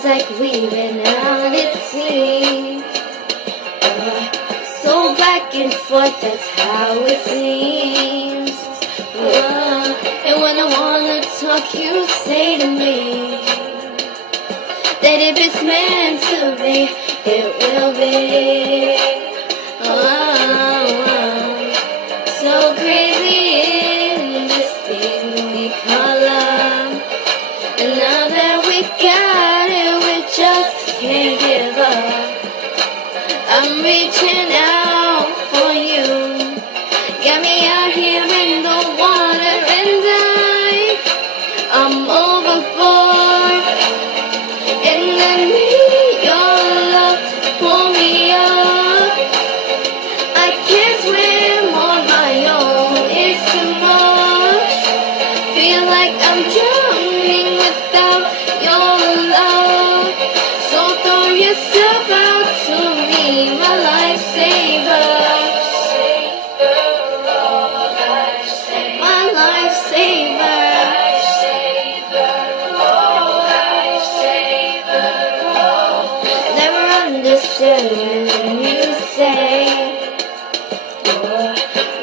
Feels like we've been out at sea. So back and forth, that's how it seems. And when I wanna talk, you say to me that if it's meant to be, it will be. So crazy in this thing we call love. And now that we got it, we just can't give up. I'm reaching out for you. Got me out here in the water and I'm overboard. And I need your love to pull me up. I can't swim on my own, it's too much. Feel like I'm drowning without your love. So throw yourself out to me, my lifesaver. My lifesaver. Never understood when you say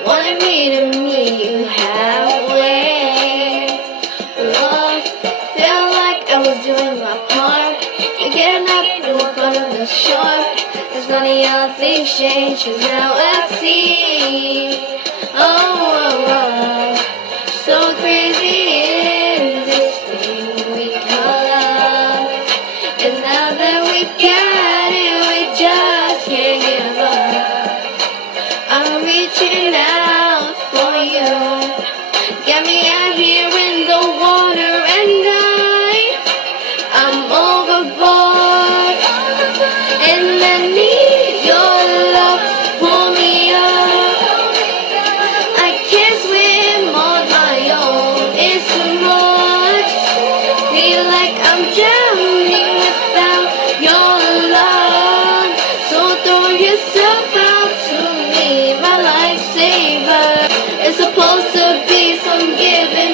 wanted me to meet you halfway. Feel like I was doing my part. You're getting up in front of the shore. It's funny how things change, 'cause now I see. So crazy is this thing we call love. And now that we got it, we just can't give up. I'm reaching out for you. Got me out here in the water and I'm overboard. And I need your love to pull me up. I can't swim on my own, it's too much. Feel like I'm drowning without your love. So throw yourself out to me, my lifesaver. It's supposed to be some giving.